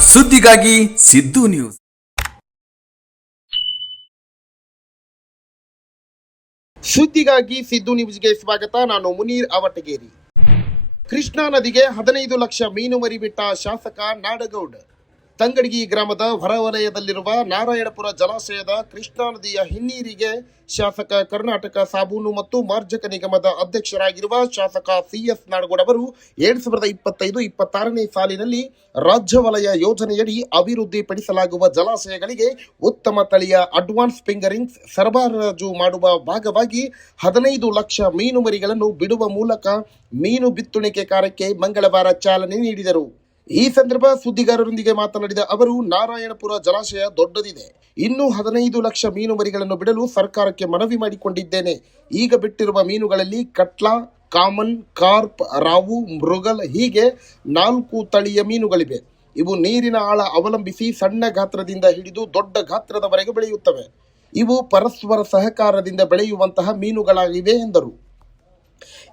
ಸುದ್ದಿಗಾಗಿ ಸಿದ್ದು ನ್ಯೂಸ್. ಸುದ್ದಿಗಾಗಿ ಸಿದ್ದು ನ್ಯೂಸ್ಗೆ ಸ್ವಾಗತ. ನಾನು ಮುನೀರ್ ಅವಟಗೇರಿ ಕೃಷ್ಣಾ ನದಿಗೆ ಹದಿನೈದು ಲಕ್ಷ ಮೀನು ಮರಿ ಬಿಟ್ಟ ಶಾಸಕ ನಾಡಗೌಡ. ತಂಗಡಗಿ ಗ್ರಾಮದ ಹೊರವಲಯದಲ್ಲಿರುವ ನಾರಾಯಣಪುರ ಜಲಾಶಯದ ಕೃಷ್ಣಾ ನದಿಯ ಹಿನ್ನೀರಿಗೆ ಶಾಸಕ ಕರ್ನಾಟಕ ಸಾಬೂನು ಮತ್ತು ಮಾರ್ಜಕ ನಿಗಮದ ಅಧ್ಯಕ್ಷರಾಗಿರುವ ಶಾಸಕ ಸಿಎಸ್ ನಾಡಗೌಡ ಅವರು ಎರಡ್ ಸಾವಿರದ ಇಪ್ಪತ್ತೈದು, ಇಪ್ಪತ್ತಾರನೇ ಸಾಲಿನಲ್ಲಿ ರಾಜ್ಯ ವಲಯ ಯೋಜನೆಯಡಿ ಅಭಿವೃದ್ಧಿಪಡಿಸಲಾಗುವ ಜಲಾಶಯಗಳಿಗೆ ಉತ್ತಮ ತಳಿಯ ಅಡ್ವಾನ್ಸ್ ಫಿಂಗರಿಂಗ್ಸ್ ಸರಬರಾಜು ಮಾಡುವ ಭಾಗವಾಗಿ ಹದಿನೈದು ಲಕ್ಷ ಮೀನು ಮರಿಗಳನ್ನು ಬಿಡುವ ಮೂಲಕ ಮೀನು ಬಿತ್ತುಣಿಕೆ ಕಾರ್ಯಕ್ಕೆ ಮಂಗಳವಾರ ಚಾಲನೆ ನೀಡಿದರು. ಈ ಸಂದರ್ಭ ಸುದ್ದಿಗಾರರೊಂದಿಗೆ ಮಾತನಾಡಿದ ಅವರು, ನಾರಾಯಣಪುರ ಜಲಾಶಯ ದೊಡ್ಡದಿದೆ. ಇನ್ನು ಹದಿನೈದು ಲಕ್ಷ ಮೀನು ಮರಿಗಳನ್ನು ಬಿಡಲು ಸರ್ಕಾರಕ್ಕೆ ಮನವಿ ಮಾಡಿಕೊಂಡಿದ್ದೇನೆ. ಈಗ ಬಿಟ್ಟಿರುವ ಮೀನುಗಳಲ್ಲಿ ಕಟ್ಲಾ, ಕಾಮನ್, ಕಾರ್ಪ್, ರಾವು, ಮೃಗಲ್ ಹೀಗೆ ನಾಲ್ಕು ತಳಿಯ ಮೀನುಗಳಿವೆ. ಇವು ನೀರಿನ ಆಳ ಅವಲಂಬಿಸಿ ಸಣ್ಣ ಗಾತ್ರದಿಂದ ಹಿಡಿದು ದೊಡ್ಡ ಗಾತ್ರದವರೆಗೆ ಬೆಳೆಯುತ್ತವೆ. ಇವು ಪರಸ್ಪರ ಸಹಕಾರದಿಂದ ಬೆಳೆಯುವಂತಹ ಮೀನುಗಳಾಗಿವೆ ಎಂದರು.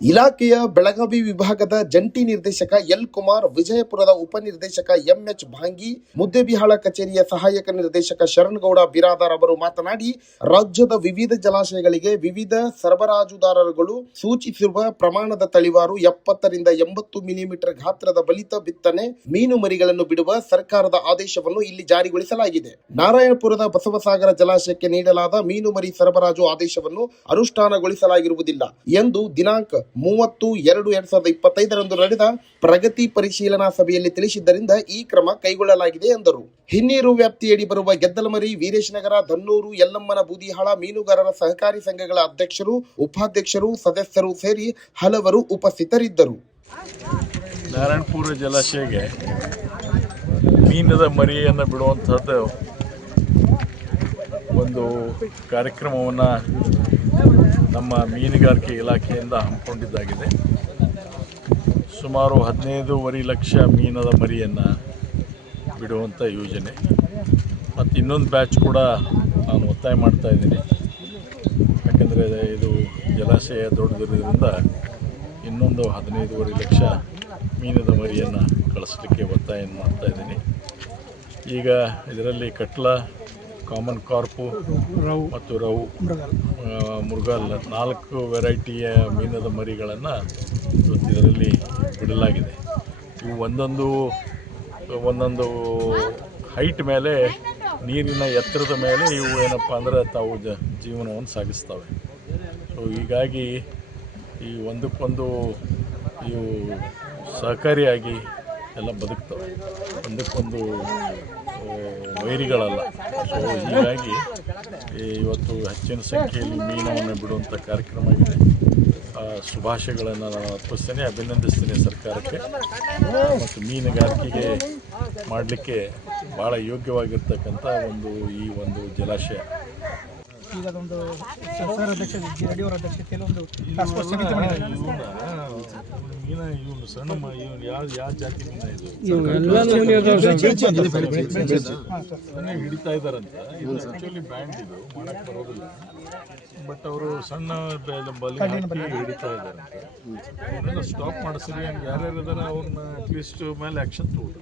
ಇಲಾಖೆಯ ಬೆಳಗಾವಿ ವಿಭಾಗದ ಜಂಟಿ ನಿರ್ದೇಶಕ ಎಲ್ ಕುಮಾರ್, ವಿಜಯಪುರದ ಉಪನಿರ್ದೇಶಕ ಎಂಎಚ್ ಭಾಂಗಿ, ಮುದ್ದೆಬಿಹಾಳ ಕಚೇರಿಯ ಸಹಾಯಕ ನಿರ್ದೇಶಕ ಶರಣ್ಗೌಡ ಬಿರಾದಾರ್ ಅವರು ಮಾತನಾಡಿ, ರಾಜ್ಯದ ವಿವಿಧ ಜಲಾಶಯಗಳಿಗೆ ವಿವಿಧ ಸರಬರಾಜುದಾರರುಗಳು ಸೂಚಿಸಿರುವ ಪ್ರಮಾಣದ ತಳಿವಾರು ಎಪ್ಪತ್ತರಿಂದ ಎಂಬತ್ತು ಮಿಲಿಮೀಟರ್ ಗಾತ್ರದ ಬಲಿತ ಬಿತ್ತನೆ, ಮೀನು ಮರಿಗಳನ್ನು ಬಿಡುವ ಸರ್ಕಾರದ ಆದೇಶವನ್ನು ಇಲ್ಲಿ ಜಾರಿಗೊಳಿಸಲಾಗಿದೆ. ನಾರಾಯಣಪುರದ ಬಸವಸಾಗರ ಜಲಾಶಯಕ್ಕೆ ನೀಡಲಾದ ಮೀನು ಮರಿ ಸರಬರಾಜು ಆದೇಶವನ್ನು ಅನುಷ್ಠಾನಗೊಳಿಸಲಾಗಿರುವುದಿಲ್ಲ ಎಂದು ದಿನಾಂಕ ಮೂವತ್ತು ಎರಡು ಎರಡ್ ಸಾವಿರದ ಇಪ್ಪತ್ತೈದರಂದು ನಡೆದ ಪ್ರಗತಿ ಪರಿಶೀಲನಾ ಸಭೆಯಲ್ಲಿ ತಿಳಿಸಿದ್ದರಿಂದ ಈ ಕ್ರಮ ಕೈಗೊಳ್ಳಲಾಗಿದೆ ಎಂದರು. ಹಿನ್ನೀರು ವ್ಯಾಪ್ತಿಯಡಿ ಬರುವ ಗೆದ್ದಲಮರಿ, ವೀರೇಶನಗರ, ಧನ್ನೂರು, ಯಲ್ಲಮ್ಮನ ಬೂದಿಹಾಳ, ಮೀನುಗಾರರ ಸಹಕಾರಿ ಸಂಘಗಳ ಅಧ್ಯಕ್ಷರು, ಉಪಾಧ್ಯಕ್ಷರು, ಸದಸ್ಯರು ಸೇರಿ ಹಲವರು ಉಪಸ್ಥಿತರಿದ್ದರು. ನಾರಾಯಣಪುರ ಜಲಾಶಯಕ್ಕೆ ಮೀನದ ಮರಿಯನ್ನು ಬಿಡುವಂಥದ್ದು ಒಂದು ಕಾರ್ಯಕ್ರಮವನ್ನು ನಮ್ಮ ಮೀನುಗಾರಿಕೆ ಇಲಾಖೆಯಿಂದ ಹಮ್ಮಿಕೊಂಡಿದ್ದಾಗಿದೆ. ಸುಮಾರು ಹದಿನೈದೂವರೆ ಲಕ್ಷ ಮೀನದ ಮರಿಯನ್ನು ಬಿಡುವಂಥ ಯೋಜನೆ. ಮತ್ತು ಇನ್ನೊಂದು ಬ್ಯಾಚ್ ಕೂಡ ನಾನು ಒತ್ತಾಯ ಮಾಡ್ತಾ ಇದ್ದೀನಿ. ಯಾಕಂದರೆ ಇದು ಜಲಾಶಯ ದೊಡ್ಡದಿರೋದ್ರಿಂದ ಇನ್ನೊಂದು ಹದಿನೈದೂವರೆ ಲಕ್ಷ ಮೀನದ ಮರಿಯನ್ನು ಕಳಿಸ್ಲಿಕ್ಕೆ ಒತ್ತಾಯ ಮಾಡ್ತಾ ಇದ್ದೀನಿ. ಈಗ ಇದರಲ್ಲಿ ಕಟ್ಲ ಕಾಮನ್ ಕಾರ್ಪು ಮತ್ತು ರವು ಮುರುಗಲ್ ನಾಲ್ಕು ವೆರೈಟಿಯ ಮೀನದ ಮರಿಗಳನ್ನು ಇವತ್ತು ಇದರಲ್ಲಿ ಬಿಡಲಾಗಿದೆ. ಇವು ಒಂದೊಂದು ಒಂದೊಂದು ಹೈಟ್ ಮೇಲೆ ನೀರಿನ ಎತ್ತರದ ಮೇಲೆ ಇವು ಏನಪ್ಪ ಅಂದ್ರೆ ತಾವು ಜ ಜೀವನವನ್ನು ಸಾಗಿಸ್ತವೆ. ಸೊ ಹೀಗಾಗಿ ಈ ಒಂದಕ್ಕೊಂದು ಇವು ಸಹಕಾರಿಯಾಗಿ ಎಲ್ಲ ಬದುಕ್ತವೆ. ಒಂದಕ್ಕೊಂದು ವೈರಿಗಳಲ್ಲ ಸೊ ಹೀಗಾಗಿ ಇವತ್ತು ಹೆಚ್ಚಿನ ಸಂಖ್ಯೆಯಲ್ಲಿ ಮೀನವನ್ನು ಬಿಡುವಂಥ ಕಾರ್ಯಕ್ರಮ ಇದೆ. ಆ, ಶುಭಾಶಯಗಳನ್ನು ನಾನು ಅರ್ಪಿಸ್ತೇನೆ ಅಭಿನಂದಿಸ್ತೇನೆ ಸರ್ಕಾರಕ್ಕೆ. ಮತ್ತು ಮೀನುಗಾರಿಕೆಗೆ ಮಾಡಲಿಕ್ಕೆ ಭಾಳ ಯೋಗ್ಯವಾಗಿರ್ತಕ್ಕಂಥ ಒಂದು ಈ ಒಂದು ಜಲಾಶಯ. ಈಗ ಅದೊಂದು ಸರ್ ಅಧ್ಯಕ್ಷ ಯಡಿಯೂರ ಅಧ್ಯಕ್ಷತೆಯಲ್ಲಿ ಒಂದು ಮೀನ ಇವನು ಸಣ್ಣ ಮ- ಇವನು ಯಾವ ಯಾವ ಜಾತಿ ಮೀನ ಇದು? ಸಣ್ಣ ಹಿಡಿತಾ ಇದ್ದಾರಂತ. ಇದು ಆ್ಯಕ್ಚುಲಿ ಬ್ಯಾಂಡ್ ಇದು ಮಾಡಕ್ಕೆ ಬರೋದಿಲ್ಲ. ಬಟ್ ಅವರು ಸಣ್ಣ ಬೆ- ಬಲಿ ಹಾಕಿ ಹಿಡಿತಾ ಇದ್ದಾರೆ ಇವನ್ನೆಲ್ಲ ಸ್ಟಾಪ್ ಮಾಡಿಸ್ರಿ ಹಂಗೆ ಯಾರ್ಯಾರು ಇದಾರೆ ಅವ್ರನ್ನ ಅಟ್ಲೀಸ್ಟ್ ಮೇಲೆ ಆ್ಯಕ್ಷನ್ ತಗೊಳ್ರಿ.